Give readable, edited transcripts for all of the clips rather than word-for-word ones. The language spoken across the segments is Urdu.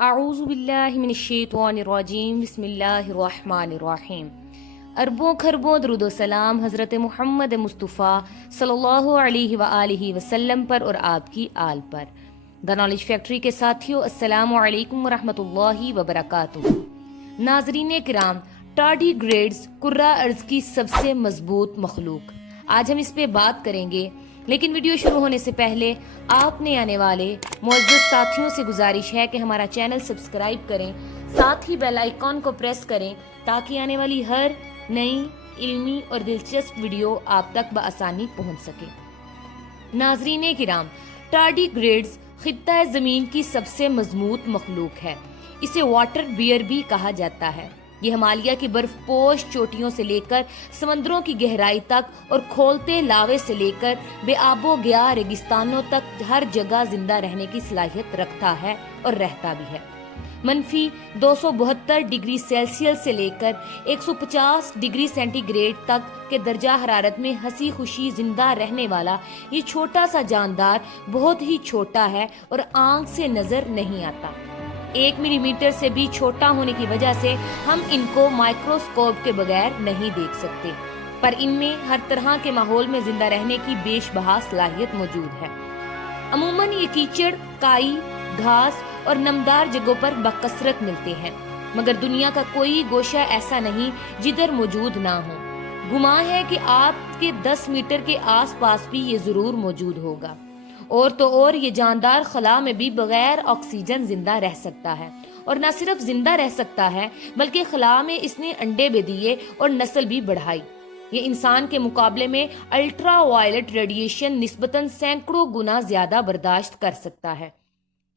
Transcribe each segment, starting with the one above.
اعوذ باللہ من الشیطان الرجیم بسم اللہ الرحمن الرحیم۔ اربوں خربوں درود و سلام حضرت محمد مصطفیٰ صلی اللہ علیہ وآلہ وسلم پر اور آپ کی آل پر۔ دا نالج فیکٹری کے ساتھیوں، السلام علیکم ورحمۃ اللہ وبرکاتہ۔ ناظرین کرام، ٹارڈی گریڈز کرہ ارض کی سب سے مضبوط مخلوق، آج ہم اس پہ بات کریں گے، لیکن ویڈیو شروع ہونے سے پہلے آپ نے آنے والے معزز ساتھیوں سے گزارش ہے کہ ہمارا چینل سبسکرائب کریں، ساتھ ہی بیل آئیکن کو پریس کریں تاکہ آنے والی ہر نئی علمی اور دلچسپ ویڈیو آپ تک بآسانی پہنچ سکے۔ ناظرین کرام، ٹارڈی گریڈز خطہ زمین کی سب سے مضبوط مخلوق ہے۔ اسے واٹر بیئر بھی کہا جاتا ہے۔ یہ ہمالیہ کی برف پوش چوٹیوں سے لے کر سمندروں کی گہرائی تک اور کھولتے لاوے سے لے کر بے آب و گیا ریگستانوں تک ہر جگہ زندہ رہنے کی صلاحیت رکھتا ہے اور رہتا بھی ہے۔ منفی 272 ڈگری سیلسیس سے لے کر 150 ڈگری سینٹی گریڈ تک کے درجہ حرارت میں ہنسی خوشی زندہ رہنے والا یہ چھوٹا سا جاندار بہت ہی چھوٹا ہے اور آنکھ سے نظر نہیں آتا۔ 1 ملی میٹر سے بھی چھوٹا ہونے کی وجہ سے ہم ان کو مائکروسکوپ کے بغیر نہیں دیکھ سکتے، پر ان میں ہر طرح کے ماحول میں زندہ رہنے کی بیش بہا صلاحیت موجود ہے۔ عموماً یہ کیچڑ، کائی، گھاس اور نمدار جگہوں پر بکثرت ملتے ہیں، مگر دنیا کا کوئی گوشہ ایسا نہیں جدھر موجود نہ ہو۔ گمان ہے کہ آپ کے 10 میٹر کے آس پاس بھی یہ ضرور موجود ہوگا۔ اور تو اور یہ جاندار خلا میں بھی بغیر آکسیجن زندہ رہ سکتا ہے، اور نہ صرف زندہ رہ سکتا ہے بلکہ خلا میں اس نے انڈے بھی دیے اور نسل بھی بڑھائی۔ یہ انسان کے مقابلے میں الٹرا وائلٹ ریڈیشن نسبتاً سینکڑوں گنا زیادہ برداشت کر سکتا ہے۔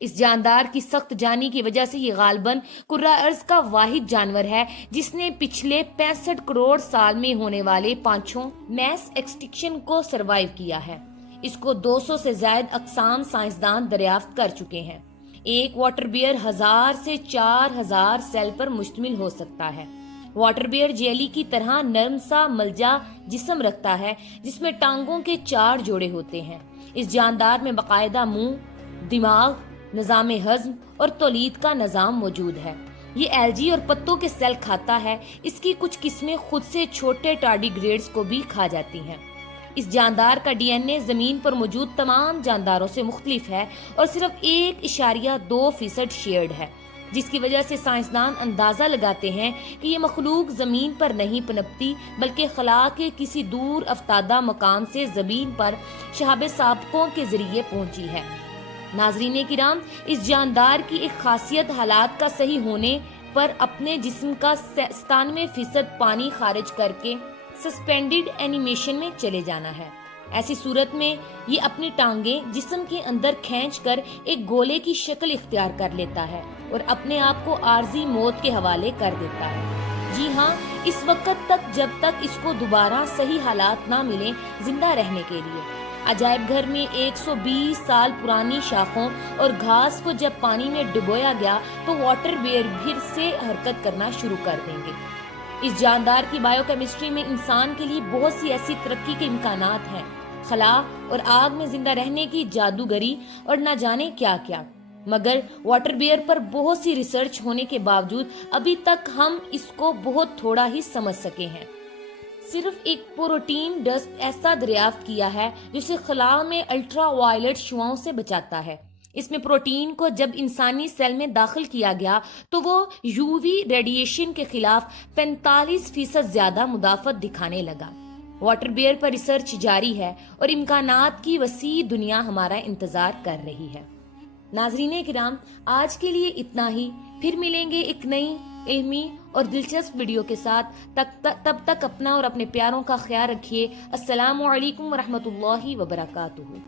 اس جاندار کی سخت جانی کی وجہ سے یہ غالباً کرہ ارض کا واحد جانور ہے جس نے پچھلے 65 کروڑ سال میں ہونے والے پانچوں میس ایکسٹنکشن کو سروائیو کیا ہے۔ اس کو 200 سے زائد اقسام سائنسدان دریافت کر چکے ہیں۔ ایک واٹر بیئر 1000 سے 4000 سیل پر مشتمل ہو سکتا ہے۔ واٹر بیئر جیلی کی طرح نرم سا ملجا جسم رکھتا ہے جس میں ٹانگوں کے 4 جوڑے ہوتے ہیں۔ اس جاندار میں باقاعدہ منہ، دماغ، نظام ہضم اور تولید کا نظام موجود ہے۔ یہ ایلجی اور پتوں کے سیل کھاتا ہے۔ اس کی کچھ قسمیں خود سے چھوٹے ٹارڈی گریڈز کو بھی کھا جاتی ہیں۔ اس جاندار کا ڈی این اے زمین پر موجود تمام جانداروں سے مختلف ہے اور صرف 1.2% شیئرڈ ہے، جس کی وجہ سے سائنسدان اندازہ لگاتے ہیں کہ یہ مخلوق زمین پر نہیں پنپتی بلکہ خلا کے کسی دور افتادہ مقام سے زمین پر شہاب سابقوں کے ذریعے پہنچی ہے۔ ناظرین کرام، اس جاندار کی ایک خاصیت حالات کا صحیح ہونے پر اپنے جسم کا 97% پانی خارج کر کے سسپینڈڈ اینیمیشن میں چلے جانا ہے۔ ایسی صورت میں یہ اپنی ٹانگیں جسم کے اندر کھینچ کر ایک گولے کی شکل اختیار کر لیتا ہے اور اپنے آپ کو عارضی موت کے حوالے کر دیتا ہے۔ جی ہاں، اس وقت تک جب تک اس کو دوبارہ صحیح حالات نہ ملیں زندہ رہنے کے لیے۔ عجائب گھر میں 120 سال پرانی شاخوں اور گھاس کو جب پانی میں ڈبویا گیا تو واٹر بیئر پھر سے حرکت کرنا شروع کر دیں گے۔ اس جاندار کی بائیو کیمسٹری میں انسان کے لیے بہت سی ایسی ترقی کے امکانات ہیں، خلا اور آگ میں زندہ رہنے کی جادوگری اور نہ جانے کیا کیا، مگر واٹر بیئر پر بہت سی ریسرچ ہونے کے باوجود ابھی تک ہم اس کو بہت تھوڑا ہی سمجھ سکے ہیں۔ صرف ایک پروٹین ڈسٹ ایسا دریافت کیا ہے جسے خلا میں الٹرا وائلٹ شعاؤں سے بچاتا ہے۔ اس میں پروٹین کو جب انسانی سیل میں داخل کیا گیا تو وہ یو وی ریڈیشن کے خلاف 45% زیادہ مدافعت دکھانے لگا۔ واٹر بیئر پر ریسرچ جاری ہے اور امکانات کی وسیع دنیا ہمارا انتظار کر رہی ہے۔ ناظرین کرام، آج کے لیے اتنا ہی، پھر ملیں گے ایک نئی علمی اور دلچسپ ویڈیو کے ساتھ۔ تب تک اپنا اور اپنے پیاروں کا خیال رکھیے۔ السلام علیکم ورحمۃ اللہ وبرکاتہ۔